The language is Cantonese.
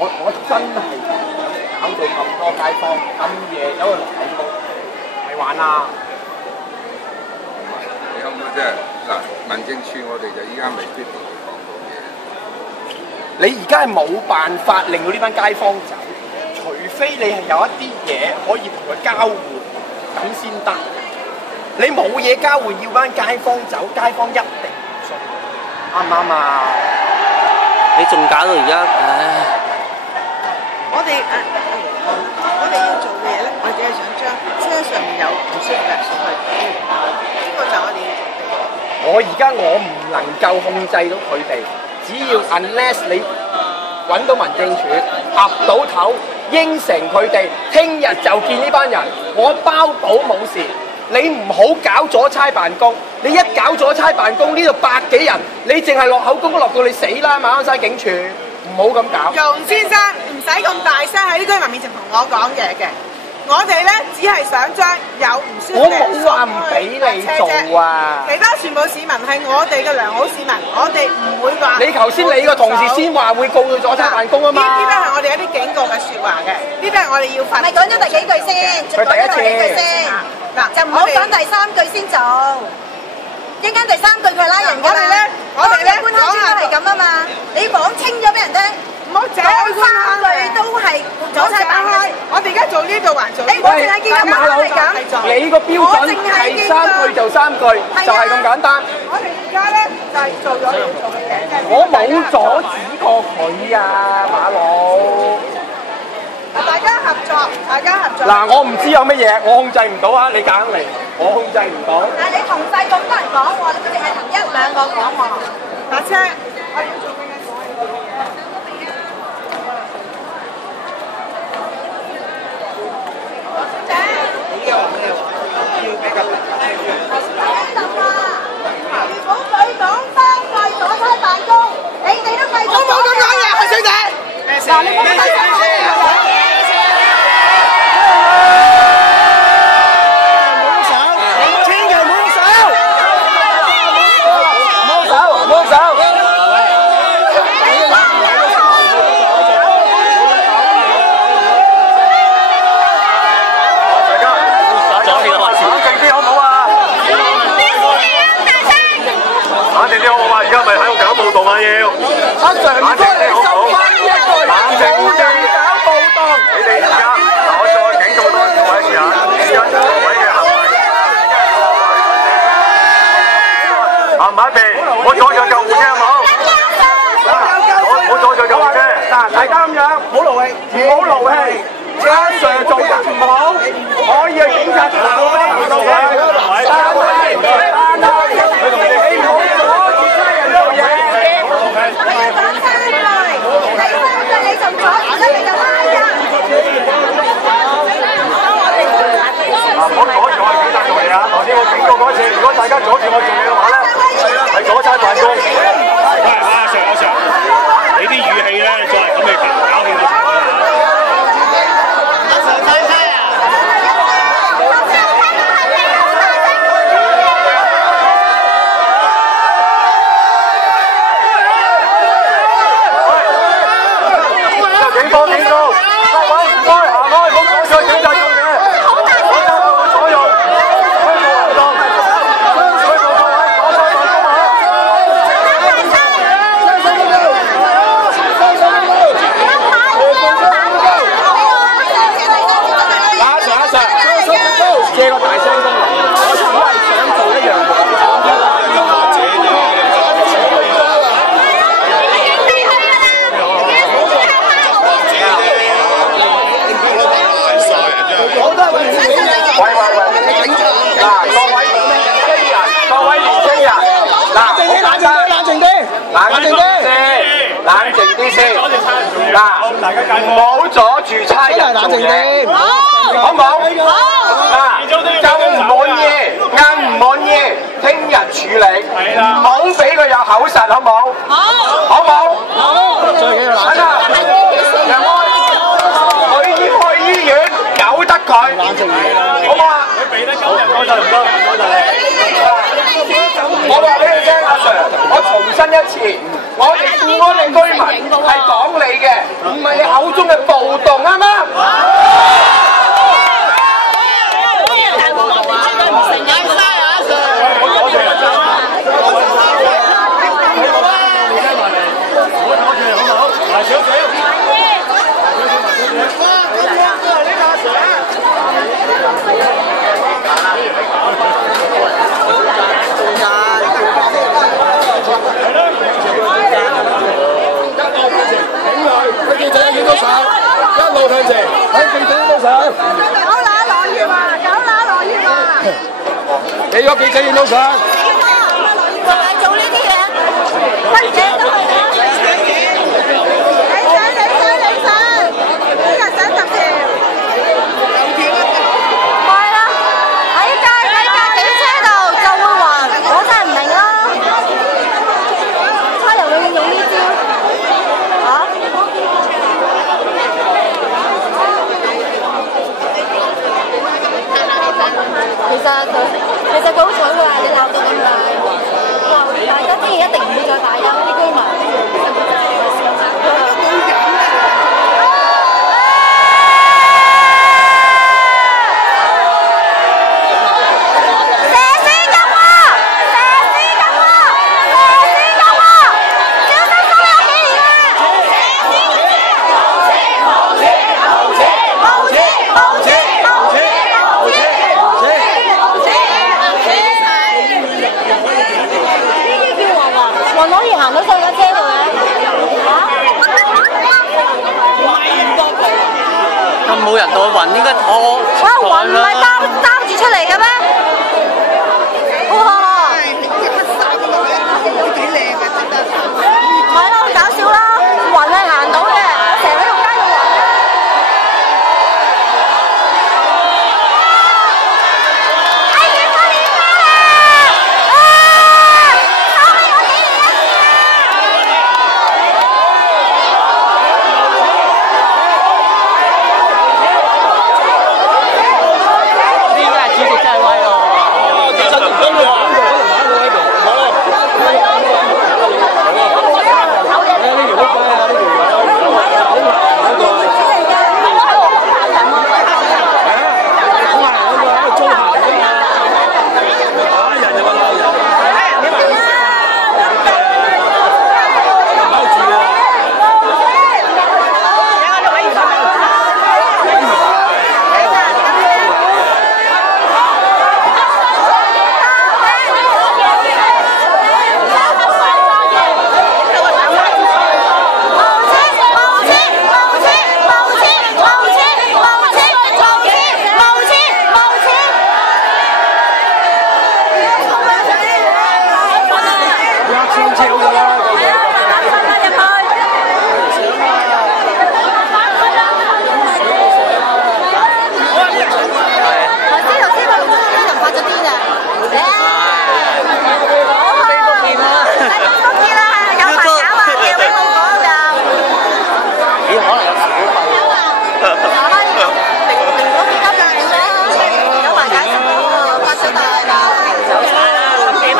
我真係搞到咁多街坊咁夜走去落口供，係玩啊！你可唔可以即係嗱，民政處我哋就依家未必同佢講到嘢。你而家係冇辦法令到呢班街坊走，除非你係有一啲嘢可以同佢交換，咁先得。你冇嘢交換，要班街坊走，街坊一定唔信，啱唔啱啊？你仲搞到而家，唉！我哋要做嘅嘢咧，我哋係想將車上面有唔舒服嘅人送去，呢個就係我哋要做嘅嘢。我唔能夠控制到佢哋，只要 unless 你揾到民政處，岌到頭，應承佢哋，聽日就見呢班人，我包保冇事。你唔好搞阻差辦公，你一搞阻差辦公，呢度百幾人，你淨係落口供都落到你死啦！馬鞍山警署，唔好咁搞。容先生唔使咁大聲喺啲居民面前同我講嘢嘅，我哋咧只係想將有唔舒服嘅人我冇話唔俾你做啊！其他全部市民係我哋嘅良好市民，我哋唔會話。你頭先你個同事先話會告佢阻差辦公啊嘛？呢啲都係我哋一啲警告嘅説話嘅，呢啲係我哋要罰。咪講咗第幾句先？佢第一次。嗱，就唔好講第三句先做，一陣間第三句佢係拉人㗎嘛。我哋咧官腔先係咁啊嘛，你講清咗俾人聽，唔好整三句都係阻差辦開。我哋而家做呢度還做。你我淨係見到馬路係咁，你個標準係3句就3句，就係咁簡單。我哋而家咧就係做咗要做嘅嘢。我冇阻止過佢啊，馬路。大家合作，大家合作。嗱，我唔知有乜嘢，我控制唔到啊！你夾硬嚟，我控制唔到。但係你同細咁多人講喎，你淨係同1、2個講喎。架車，我要做嘅嘢做。小姐，要俾個如果佢講3句阻差辦公，你哋都繼續。我冇咁講嘢，小姐。嗱，你冇咁講嘢。我阻住救護車好冇？我阻住救護車。嗱，大家咁樣，唔好勞氣，唔好勞氣。阿 Sir 做得唔好，可以去警察局嗰邊投訴佢。你唔好阻住差人做嘢。你要講3句，第3句你就阻住啦，你就拉人。唔好阻住我去警察做嘢啊！頭先我警告過一次，如果大家阻住我做嘢嘅話咧，係阻差辦公。阿 Sir， 你啲語氣咧，再係咁你搞起個場啦嚇！阿 Sir 睇車啊！警方警告，各位唔該行開，唔好阻住警察做嘢。我交我所有拘捕行動，拘捕各位阻差辦公嚇。阿 Sir， 借個大聲公嚟，我只係想做一樣嘢。我都係為自己嘅。喂，嗱，各位年青人，嗱，好簡單，冷靜啲，冷靜啲先，嗱，唔好阻住差人做嘢，好唔好？嗱，就唔滿意，硬唔滿意，聽日處理，唔好俾佢有口實，好唔好？好唔好？好。最緊要冷靜。佢要去醫院，由得佢，好唔好啊？你俾得夠人，多謝唔多？多謝你。我話俾你聽，阿 Sir，我重申一次，我哋居民係講理嘅，唔係你口中嘅暴動，啱唔啱？記者影到相，一路向前，喺記者影到相。搞乸落雨嘛，搞乸落雨嘛。幾個記者影到相。就係做呢啲嘢，跟住都係啦。你上，呢個想特別。係啦，喺架警車度就會話，我真係唔明啦。差人永遠用呢招。其實佢好彩㗎，你鬧到咁大，鬧大家之前一定唔會再打㗎，啲居民。冇人到雲應該我雲唔係擔住出嚟嘅咩？